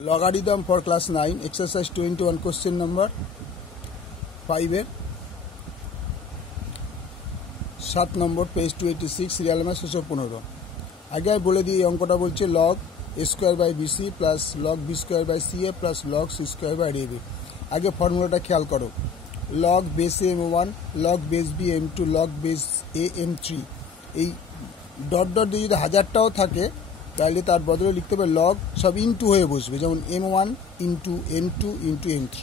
Logarithm for class 9 exercise 21 question number 5 এর 7 নম্বর page 286 serial number 615 আগে আমি বলে দিই এই অঙ্কটা বলছে log a square by bc plus log b square by ca plus log c square by ab আগে ফর্মুলাটা খেয়াল করো log base m1 log base b m2 log base a m3 এই ডট ডট দিয়ে যদি হাজারটাও থাকে তাহলে তার বদলে লিখতে হবে লগ সব ইনটু হয়ে বসবে যেমন m1 into m2 into m3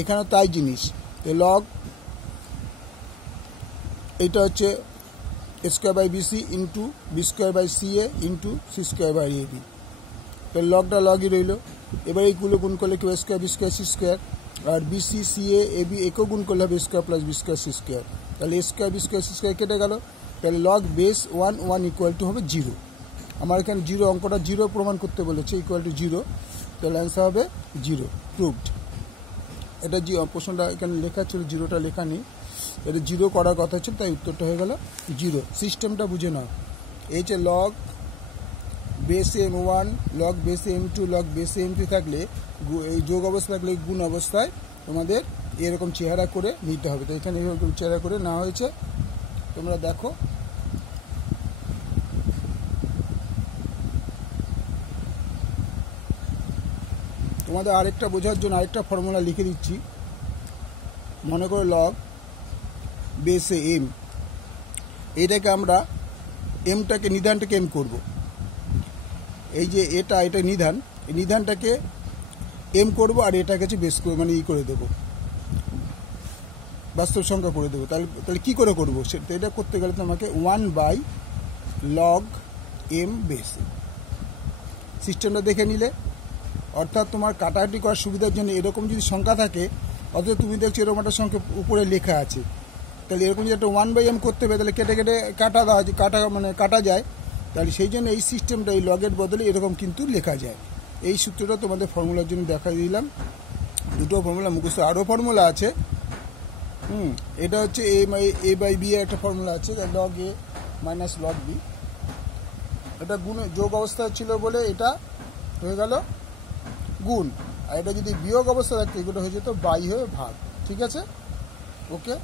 এখানে তাই জিনিস লগ এটা হচ্ছে a square by bc into b square by ca into c square by ab তো লগটা লগই রইল এবার এইগুলো গুণ করলে কি a square b square c square R bc ca ab একও গুণ করলে হবে a square plus b square c square তাহলে a square b square c square কেটে গেল তাহলে log base 1 1 ইকুয়াল টু হবে 0 আমার এখানে 0 অঙ্কটা 0 প্রমাণ করতে বলেছে ইকুয়াল টু 0 তাহলে অ্যান্সার হবে 0 প্রুভড এটা যে প্রশ্নটা এখানে লেখা ছিল 0টা লেখা নেই এটা 0 করার কথা ছিল তাই উত্তরটা হয়ে গেল 0 সিস্টেমটা বুঝে নাও এই যে log base m1 log base m2 log base m3 থাকলে এই যোগ অবস্থা থাকলে গুণ অবস্থায় তোমাদের এরকম চেহারা করে নিতে হবে তো এখানে এরকম চেহারা করে নেওয়া হয়েছে তোমরা দেখো তোমাদের আরেকটা বোঝার জন্য আরেকটা ফর্মুলা লিখে দিচ্ছি মনে করো log বেসে m এটাকে আমরা mটাকে নিধানটাকে m করব এই যে এটা নিধান এই নিধানটাকে m করব আর এটাকে হচ্ছে বেস করে মানে করে দেব বাস্তব সংখ্যা করে দেব তাহলে কি করে করব সেটা এটা করতে গেলে তোমাকে 1/log m বেসে সিস্টেমটা দেখে নিলে অর্থাৎ তোমার কাটাকাটি করার সুবিধার জন্য এরকম যদি সংখ্যা থাকে অথবা তুমি দেখছো এরকম একটা সংখ্যা উপরে লেখা আছে তাহলে এরকম যদি একটা 1/m করতে হবে তাহলে কেটে কেটে কাটা যায় তাহলে সেই জন্য এই সিস্টেমটা এই লগের বদলে এরকম কিন্তু লেখা যায় এই সূত্রটা তোমাদের ফর্মুলার জন্য দেখাই দিলাম দুটো ফর্মুলা মুখস্থ আরও ফর্মুলা আছে এটা হচ্ছে a বাই b এর একটা ফর্মুলা আছে log a minus log b এটা গুণ যোগ অবস্থা ছিল বলে এটা হয়ে গেল গুণ আর এটা যদি বিয়োগ অবস্থা থাকতো এগুলো হয়ে যেত বাই হয়ে ভাগ ঠিক আছে ওকে